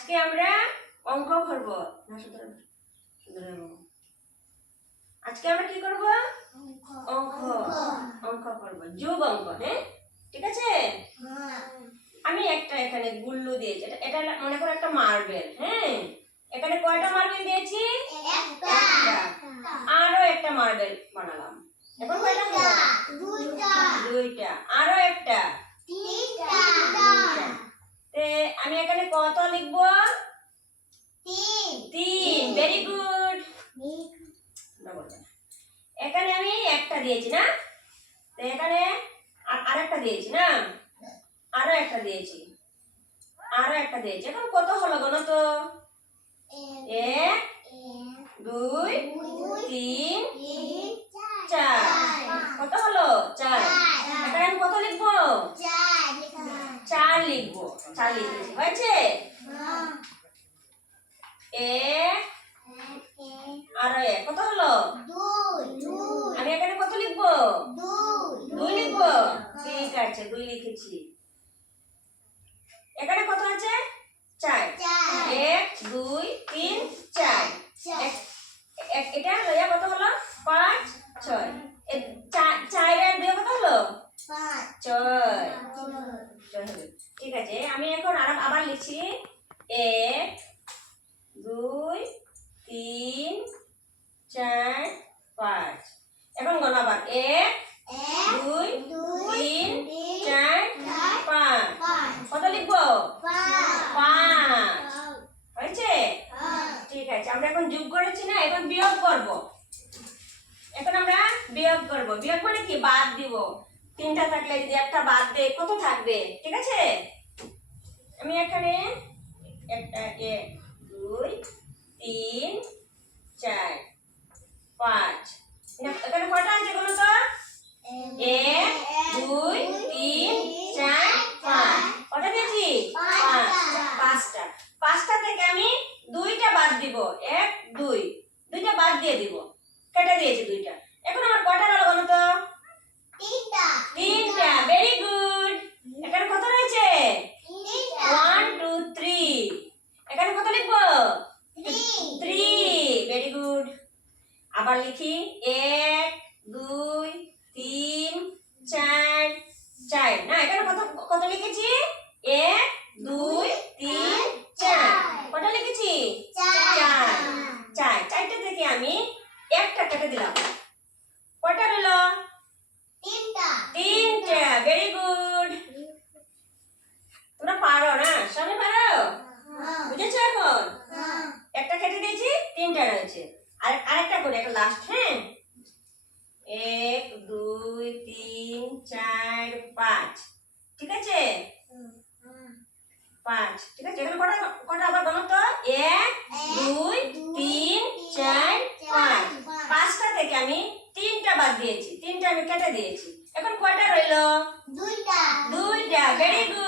আজকে আমরা অঙ্ক করব না সুতরাং আজকে আমরা কি করব অঙ্ক অঙ্ক করব যোগ অঙ্ক হ্যাঁ ঠিক আছে আমি একটা এখানে গুল্লু দিয়েছি এটা মনে করো একটা মার্বেল হ্যাঁ এখানে কয়টা মার্বেল দিয়েছি একটা আরো একটা মার্বেল বানালাম এখন কয়টা হলো দুইটা আরো একটা তিনটা তে আমি এখানে কত লিখব তিন ভেরি গুড এখানে আমি একটা দিয়েছি না তো এখানে আরেকটা দিয়েছি না আরো একটা দিয়েছি এখন কত হলো গণো তো 1 2 3 4 কত হলো 4 এখানে আমি কত লিখবো 4 লিখবো 4 লিখেছি হয়েছে আর কত হলো 2 আমি এখানে কত লিখবো 2 লিখবো ঠিক আছে 2 লিখেছি এখানে কত আছে 4 1 2 3 4 এটা লয়া কত হলো 5 6 4 এর 2 কত হলো 5 6 ঠিক আছে আমি এখন আবার লিখছি 1 2 3 4 5 এখন গণ আবার 1 2 3 4 5 কত লিখবো 5 হয়েছে ঠিক আছে আমরা এখন যোগ করেছি না এখন বিয়োগ করব এখন আমরা বিয়োগ করব বিয়োগ মানে কি বাদ দিব তিনটা থাকলে যদি একটা বাদ দেই কত থাকবে ঠিক আছে আমি এখানে একটা 1 2 3 4 5 এখানে কয়টা আছে বলো তো 1 2 3 4 5 কয়টা দিয়েছি 5টা 5টা থেকে আমি 2টা বাদ দিব 1 2 2টা বাদ দিয়ে দিব কেটে দিয়েছি 2টা এখন আমার কয়টা হলো বলো তো 3টা ভেরি গুড এখানে কত রয়েছে 1 2 3 এখানে কত লিখবো 3 ভেরি গুড আবার লিখি 1 2 3 4 4 না এখানে কত লিখেছি 1 2 3 4 কত লিখেছি 4 চারটা থেকে আমি একটা কেটে দিলাম কয়টা হলো 3টা ভেরি গুড তোমরা পারো না সবাই পারো বুঝেছো এখন একটা কেটে দিয়েছি 3টা রয়েছে আরেকটা করে একটা লাস্ট হ্যাঁ 1 2 3 4 5 ঠিক আছে 5 ঠিক আছে এখন কটা আবার গণো তো 1 2 3 4 5 5টা থেকে আমি 3টা বাদ দিয়েছি 3টা আমি কেটে দিয়েছি এখন কয়টা রইলো 2টা ভেরি গুড